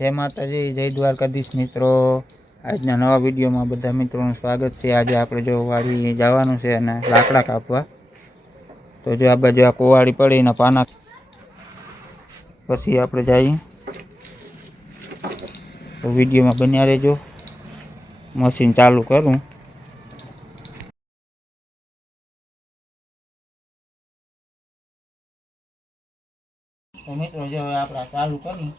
जय माताजी, जय द्वारकाधीश मित्रों। આજના નવા વિડીયોમાં બધા મિત્રોનું સ્વાગત છે। આજે આપણે જો વાડી જવાનું છે અને લાકડા કાપવા। તો જો આ બાજુ આ કોવાડી પડીને પાના પછી આપણે જઈએ। તો વિડીયોમાં બન્યા રહેજો। મશીન ચાલુ કરું। તો મિત્રો જો આપણે ચાલુ કરી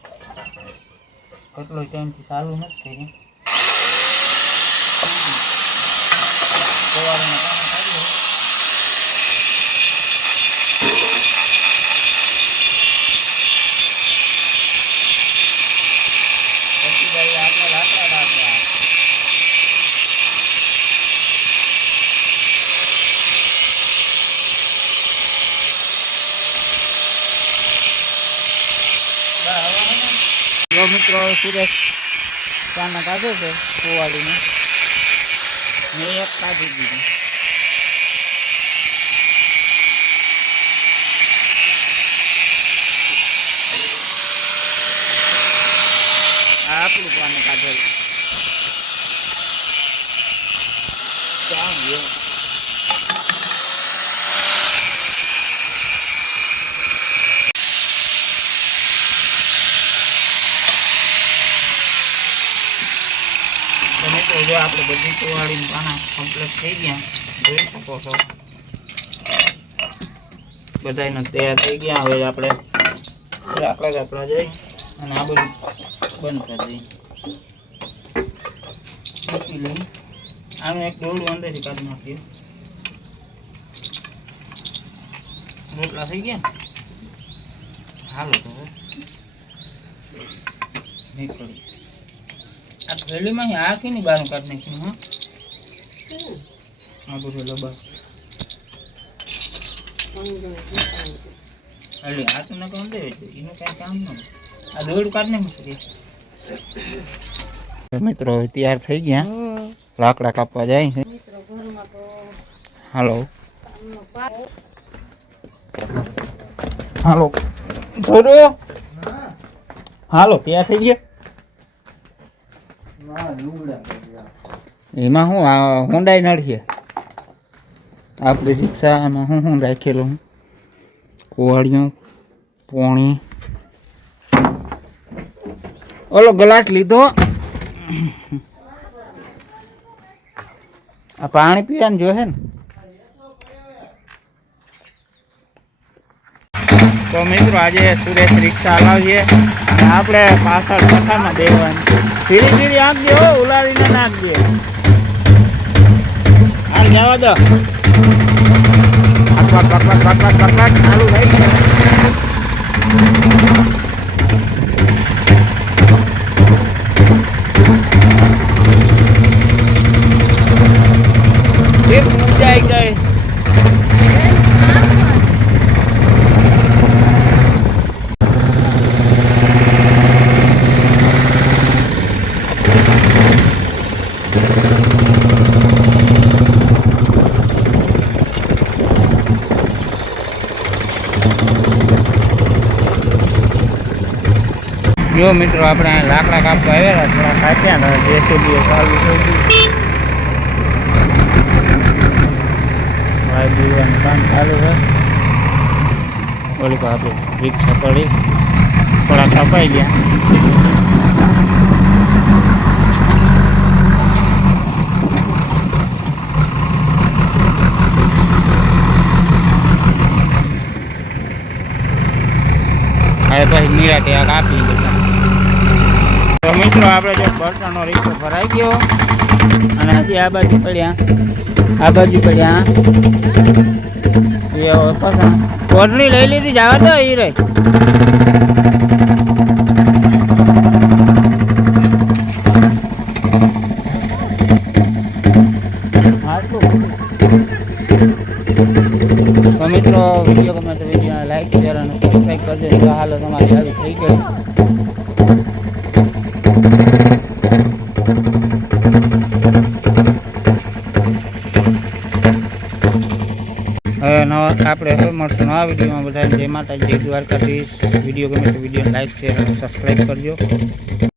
કેટલો ટાઈમથી ચાલુ નથી થઈ। जो मित्रों सुरेश पाना काढे छे कोवाड़ी में मैं एक काढी दीधी। आपलू पाना काढे तो जो आप बधी कोवाड़ी पाना कम्प्लीट थी गया જોઈ શકો છો। બધાયને તૈયાર થઈ ગયા। હવે આપણે લાકડા કાપવા જઈએ અને આ બધું બંધ કરી દઈએ। આનું એક ડોળું અંદરથી કાઢી નાખીએ। રોટલા થઈ ગયા। હાલો તો નીકળી आ थैली में आ की नहीं बाहर काटने की। हां आ बुझे लो बस अरे आ तो न काम दे इनो काय काम न आ दोड़ काटने में से। मित्रों तैयार થઈ ગયા। લાકડા કાપવા જાય છે મિત્રો ઘરમાં। તો હાલો હાલો જોરો હાલો તૈયાર થઈ ગયા। એમાં હું હોન્ડાઈ નડીએ આપણી રિક્ષામાં હું રાખેલું કોવાળીઓ પોણી ઓલો ગ્લાસ લીધો। આ પાણી પીવાનું જોહે ને। તો મિત્રો આજે સુરેશ રિક્ષા હલાવીએ અને આપણે પાછળ કથામાં દેવાની। ધીરે ધીરે આંકજે હો, ઉલાડીને નાખજે। હાલ જવા દો। ચાલુ થઈ ગયું। ઊંચાઈ ગઈ। जो मित्रों अपने लाकड़ा कापवा आया थोड़ा काप्या ने जेसीबी चालू થઈ ગયું। भाई जीवन काम चालू है। ओली को आप रिक्शा पड़ी थोड़ा कपाई गया। હવે પછી નિરાતે આ કાપી દીધા। તો મિત્રો આપણે જો બર્તનનો રીક્ષો ભરાઈ ગયો અને હજી આ બાજુ પડ્યા એ પસંદ કોડની લઈ લીધી જવા દો એ રહી। तो मित्रों वीडियो गमे तो वीडियो लाइक शेयर और सब्सक्राइब कर दो। हाल हमारी આવી થઈ ગઈ। હવે આપણે હવે મળશું નવા વિડીયોમાં। બધાને જય માતાજી, જય દ્વારકાધીશ। વિડીયો ગમે તો વિડીયો લાઈક શેર અને સબસ્ક્રાઈબ કરજો।